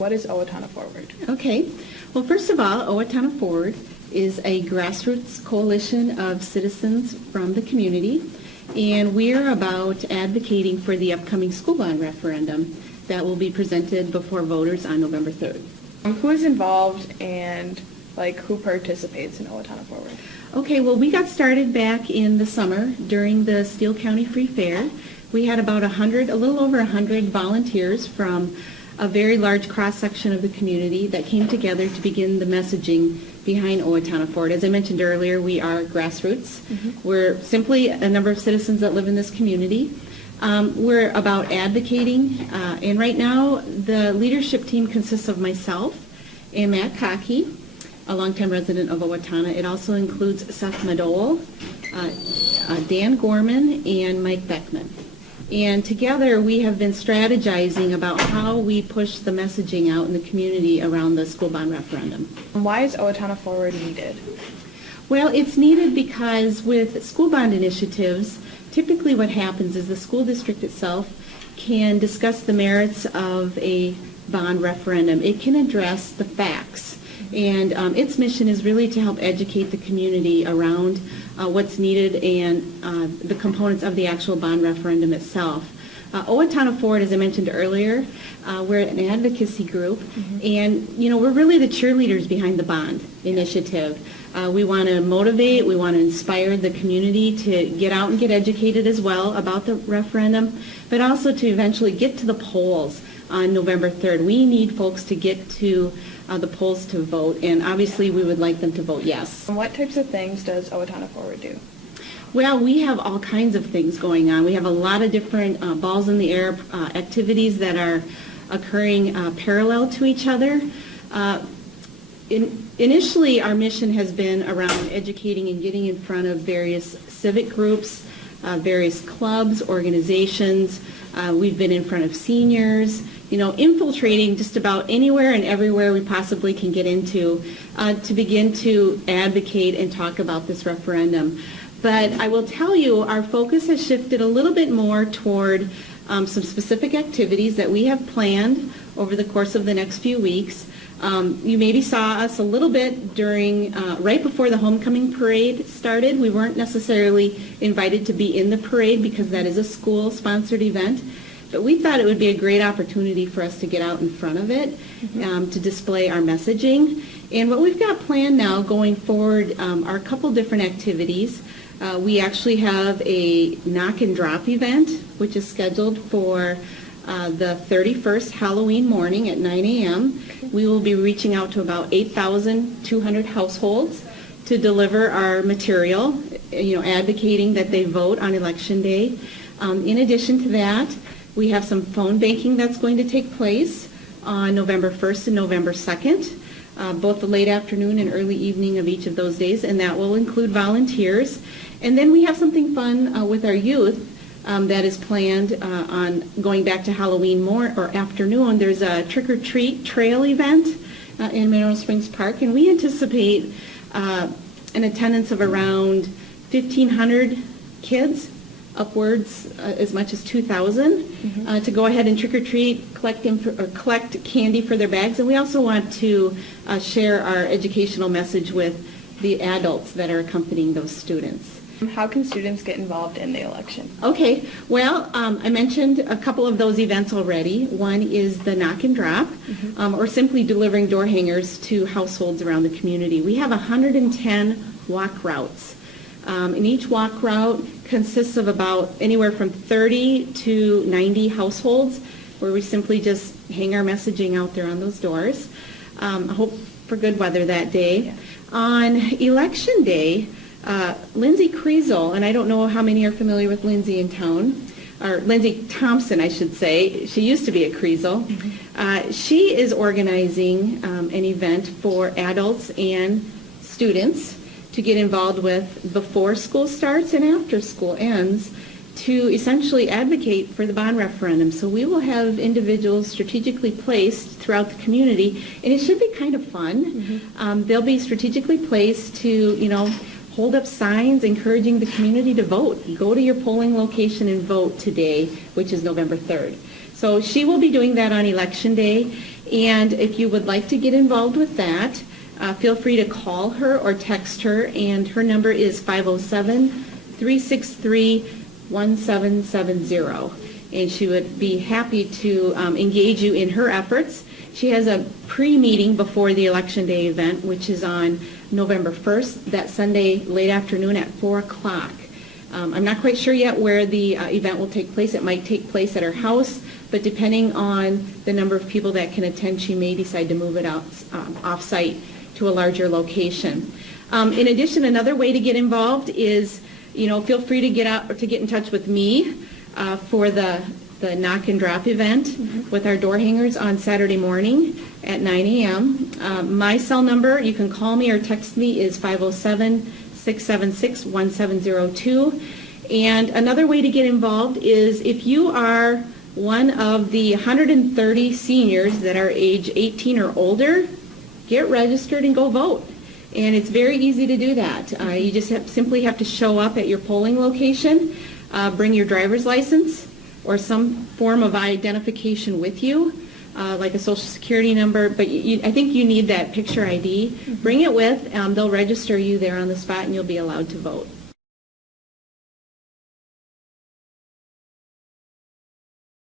What is Owatonna Forward? Okay. Well, first of all, Owatonna Forward is a grassroots coalition of citizens from the community, and we're about advocating for the upcoming school bond referendum that will be presented before voters on November 3rd. Who is involved and who participates in Owatonna Forward? Okay, well, we got started back in the summer during the Steele County Free Fair. We had about a little over 100 volunteers from a very large cross-section of the community that came together to begin the messaging behind Owatonna Forward. As I mentioned earlier, we are grassroots. We're simply a number of citizens that live in this community. We're about advocating, and right now the leadership team consists of myself and Matt Cockey, a longtime resident of Owatonna. It also includes Seth Madole, Dan Gorman, and Mike Beckman. And together we have been strategizing about how we push the messaging out in the community around the school bond referendum. Why is Owatonna Forward needed? Well, it's needed because with school bond initiatives, typically what happens is the school district itself can discuss the merits of a bond referendum. It can address the facts. And its mission is really to help educate the community around what's needed and the components of the actual bond referendum itself. Owatonna Forward, as I mentioned earlier, we're an advocacy group, and we're really the cheerleaders behind the bond initiative. We want to motivate, we want to inspire the community to get out and get educated as well about the referendum, but also to eventually get to the polls on November 3rd. We need folks to get to the polls to vote, and obviously we would like them to vote yes. And what types of things does Owatonna Forward do? Well, we have all kinds of things going on. We have a lot of different balls in the air activities that are occurring parallel to each other. Initially, our mission has been around educating and getting in front of various civic groups, various clubs, organizations. We've been in front of seniors, infiltrating just about anywhere and everywhere we possibly can get into to begin to advocate and talk about this referendum. But I will tell you, our focus has shifted a little bit more toward some specific activities that we have planned over the course of the next few weeks. You maybe saw us a little bit during, right before the homecoming parade started. We weren't necessarily invited to be in the parade because that is a school-sponsored event. But we thought it would be a great opportunity for us to get out in front of it, to display our messaging. And what we've got planned now going forward are a couple different activities. We actually have a knock and drop event, which is scheduled for the 31st Halloween morning at 9 a.m. We will be reaching out to about 8,200 households to deliver our material, advocating that they vote on Election Day. In addition to that, we have some phone banking that's going to take place on November 1st and November 2nd, both the late afternoon and early evening of each of those days, and that will include volunteers. And then we have something fun with our youth that is planned on going back to Halloween afternoon. There's a trick-or-treat trail event in Mineral Springs Park, and we anticipate an attendance of around 1,500 kids, upwards as much as 2,000, to go ahead and trick-or-treat, collect candy for their bags. And we also want to share our educational message with the adults that are accompanying those students. How can students get involved in the election? Okay, well, I mentioned a couple of those events already. One is the knock and drop, or simply delivering door hangers to households around the community. We have 110 walk routes. And each walk route consists of about anywhere from 30 to 90 households, where we simply just hang our messaging out there on those doors. I hope for good weather that day. Yeah. On Election Day, Lindsay Kriesel, and I don't know how many are familiar with Lindsay in town, or Lindsay Thompson, I should say. She used to be a Kriesel. She is organizing an event for adults and students to get involved with before school starts and after school ends to essentially advocate for the bond referendum. So we will have individuals strategically placed throughout the community, and it should be kind of fun. They'll be strategically placed to, hold up signs encouraging the community to vote. Go to your polling location and vote today, which is November 3rd. So she will be doing that on Election Day, and if you would like to get involved with that, feel free to call her or text her, and her number is 507-363-1770, and she would be happy to engage you in her efforts. She has a pre-meeting before the Election Day event, which is on November 1st, that Sunday late afternoon at 4 o'clock. I'm not quite sure yet where the event will take place. It might take place at her house, but depending on the number of people that can attend, she may decide to move it out off-site to a larger location. In addition, another way to get involved is, feel free to get out or to get in touch with me for the knock and drop event with our door hangers on Saturday morning at 9 a.m. My cell number, you can call me or text me, is 507-676-1702. And another way to get involved is if you are one of the 130 seniors that are age 18 or older, get registered and go vote. And it's very easy to do that. You just simply have to show up at your polling location, bring your driver's license or some form of identification with you, like a social security number, but I think you need that picture ID. Bring it with, they'll register you there on the spot and you'll be allowed to vote.